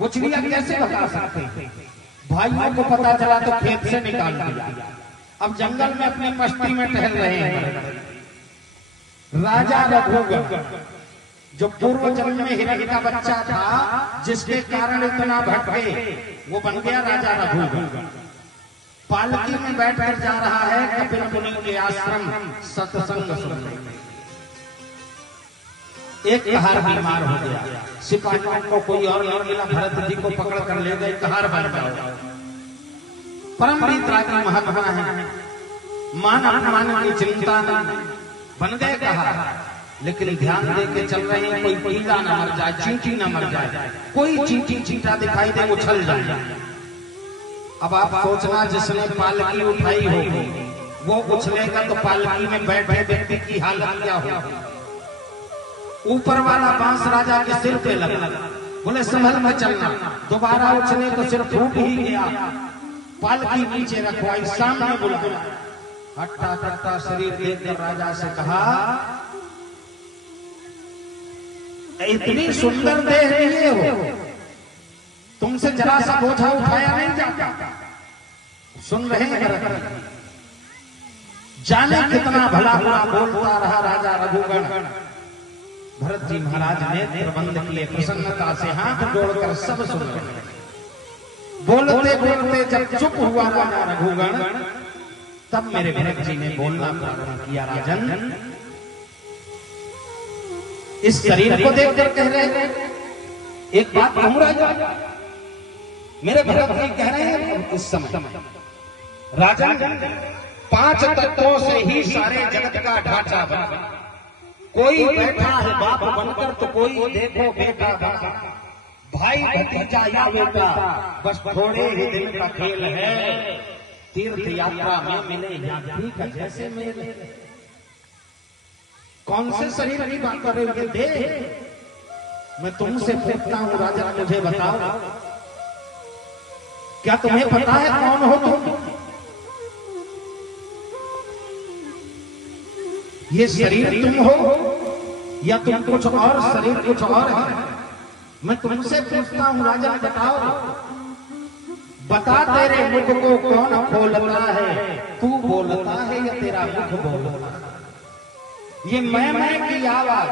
वो चिड़िया कैसे बता सकते हैं? भाइयों को पता चला तो खेत से निकाल दिया। अब जंगल में अपनी मस्ती में टहल रहे हैं। राजा रघुगण जो पूर्व जन्म में हिरण का बच्चा था, जिसके कारण इतना भटके, वो बन गया राजा रघुगण। पालकी में बैठकर जा रहा है कपिल मुनि के आश्रम सत्संग सुनने। एक कहार बीमार हो गया, सिपाहियों को कोई और नहीं मिला, भरत जी को पकड़ कर ले गए, कहार बन जाओ। परम वितरागी महात्मा है, मान अपमान की चिंता नहीं, बन गए कहार। लेकिन ध्यान दे के चल रहे हैं, कोई पीला न मर जाए, चींटी न मर जाए, कोई चींटी चींटा दिखाई दे उछल जाए। अब आप सोचना, जिसने पालकी उठाई होगी वो उछलेगा तो पालकी में बैठे व्यक्ति की हालत क्या होगी? ऊपर वाला बांस राजा के सिर पे लगा, बोले संभल में चलना, दोबारा उछले तो सिर फूट ही गया। पालकी नीचे रखवाई, सामने बुलाया, हट्टा कट्टा शरीर देखकर राजा से कहा, इतनी सुंदर देह लिए हो, तुमसे जरा सा बोझा उठाया नहीं जाता। सुन रहे हैं, जाने कितना भला बुरा बोलता रहा राजा रघुगण। भरत जी महाराज ने प्रबंध किए, प्रसन्नता से हाथ जोड़कर सब सुन रहे। बोलते बोलते जब चुप हुआ राजा रघुगण, तब मेरे भरत जी ने बोलना प्रारंभ किया, राजन इस शरीर को देखकर कह रहे हैं, एक बात कहूं राजा, मेरे भरत जी कह रहे हैं इस समय, राजन 5 तत्वों से ही सारे जगत का ढांचा बना। कोई बैठा है बाप बनकर तो कोई देखो बेटा बना, भाई भतीजा या बेटा बस थोड़े ही दिन का खेल है, तीर्थ यात्रा में मिले यात्री का जैसे मेरे। कौन से शरीर की बात कर रहे हो? देह। मैं तुमसे पूछता हूं राजा, मुझे बताओ, क्या तुम्हें पता है कौन हो तुम? ये शरीर तुम हो या तुम कुछ और, शरीर कुछ और है? मैं तुमसे पूछता हूं राजा, बताओ, बता तेरे मुख को कौन खोलता है? तू बोलता है या तेरा मुख बोलता है? ये मैं की आवाज,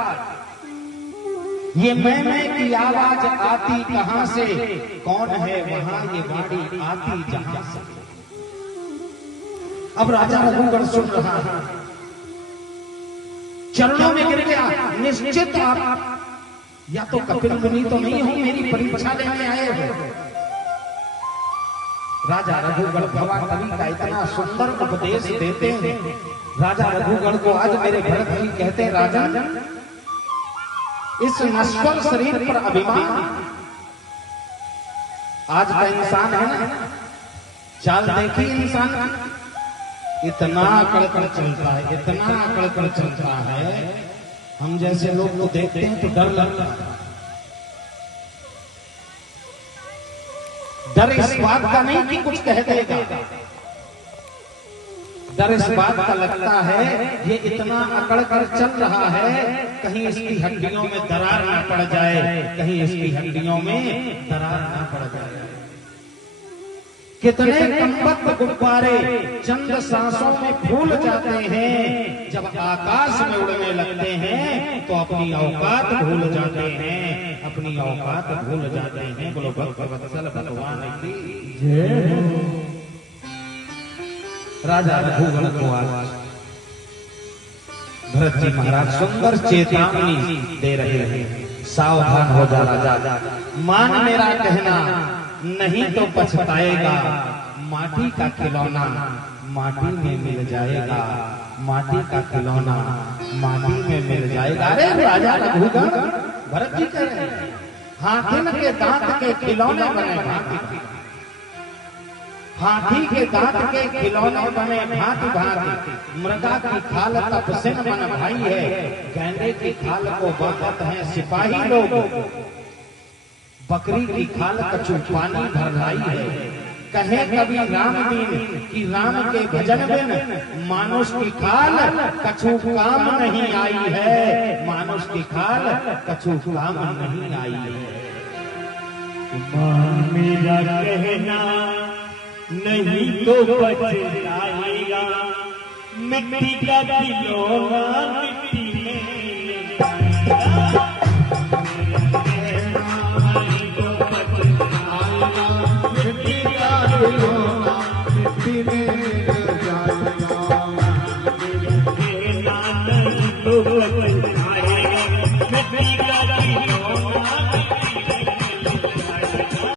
ये मैं की आवाज आती कहां से? कौन है वहां ये वाणी आती जहां से? अब राजा रघुगण सुन रहा है, चरणों में गिर गया। निश्चित आप या तो कपिल मुनि तो नहीं हो, मेरी परीक्षा लेने आए हो। राजा रघुगण भगवान कवि का इतना सुंदर उपदेश देते हैं। राजा रघुगण को आज मेरे भरत जी कहते हैं, राजन इस नश्वर शरीर पर अभिमान। आज का इंसान है ना, चाल देखी इंसान की, इतना अकड़ चलता है, इतना अकड़ चलता है, हम जैसे लोग को देखते हैं तो डर लगता है। डर इस बात का नहीं कि कुछ कह देगा, डर इस बात का लगता है ये इतना अकड़ कर चल रहा है, कहीं इसकी हड्डियों में दरार ना पड़ जाए, कहीं इसकी हड्डियों में दरार ना पड़ जाए। कितने कमबख्त गुब्बारे चंद सांसों में फूल जाते हैं, जब आकाश में उड़ने लगते हैं तो अपनी औकात भूल जाते हैं, अपनी औकात भूल जाते हैं। बोलो भक्त वत्सल भगवान की जय। राजा रघुगण को आज भरत जी महाराज सुंदर चेतावनी दे रहे हैं, सावधान हो जा राजा, मान मेरा कहना, नहीं तो पछताएगा। माटी का खिलौना माटी में मिल जाएगा, माटी का खिलौना माटी में मिल जाएगा। अरे राजा रघुगण, भरत जी कह रहे हैं, हाथिन के दांत के खिलौने बने भांति, हाथी के दांत के खिलौने बने भांति भांति। मृगा की खाल तपसिन मन भाई है, गैंडे की खाल को बांधत है सिपाही लोग, बकरी की खाल कछु पानी भर लाई है। कहे कभी राम दीन कि राम के भजन बिन मानुष की खाल कछु काम नहीं आई है, मानुष की खाल कछु काम नहीं आई है। मान मेरा कहना नहीं तो पछताएगा, मिट्टी का खिलौना मिट्टी में मिल जाएगा।